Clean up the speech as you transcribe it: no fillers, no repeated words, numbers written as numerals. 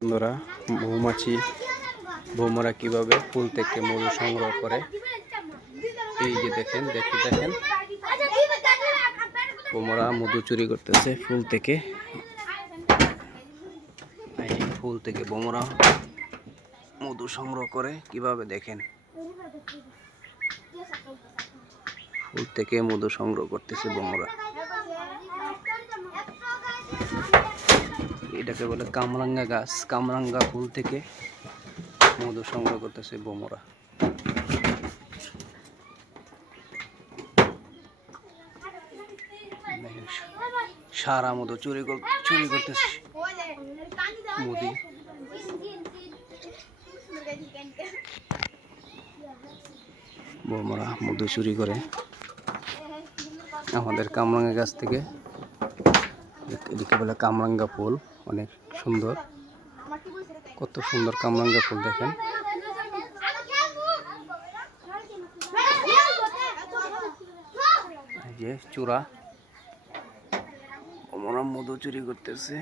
বন্ধুরা, মৌমাছি বৌমারা কিভাবে ফুল থেকে মধু সংগ্রহ করে এই যে দেখেন দেখেন বৌমারা মধু চুরি করতেছে ফুল থেকে। এই ফুল থেকে বৌমারা মধু সংগ্রহ করে কিভাবে দেখেন, ফুল থেকে মধু সংগ্রহ করতেছে বৌমারা। এটাকে বলে কামরাঙ্গা গাছ। কামরাঙ্গা ফুল থেকে মধু সংগ্রহ করতেছে বৌমারা। সারা মধু চুরি করতেছে মোদি। বৌমারা মধু চুরি করে আমাদের কামরাঙ্গা গাছ থেকে। এদিকে বলে কামরাঙ্গা ফুল, অনেক সুন্দর, কত সুন্দর কামরাঙ্গা ফুল দেখেন। এই যে চূড়া, বৌমারা মধু চুরি করতেছে।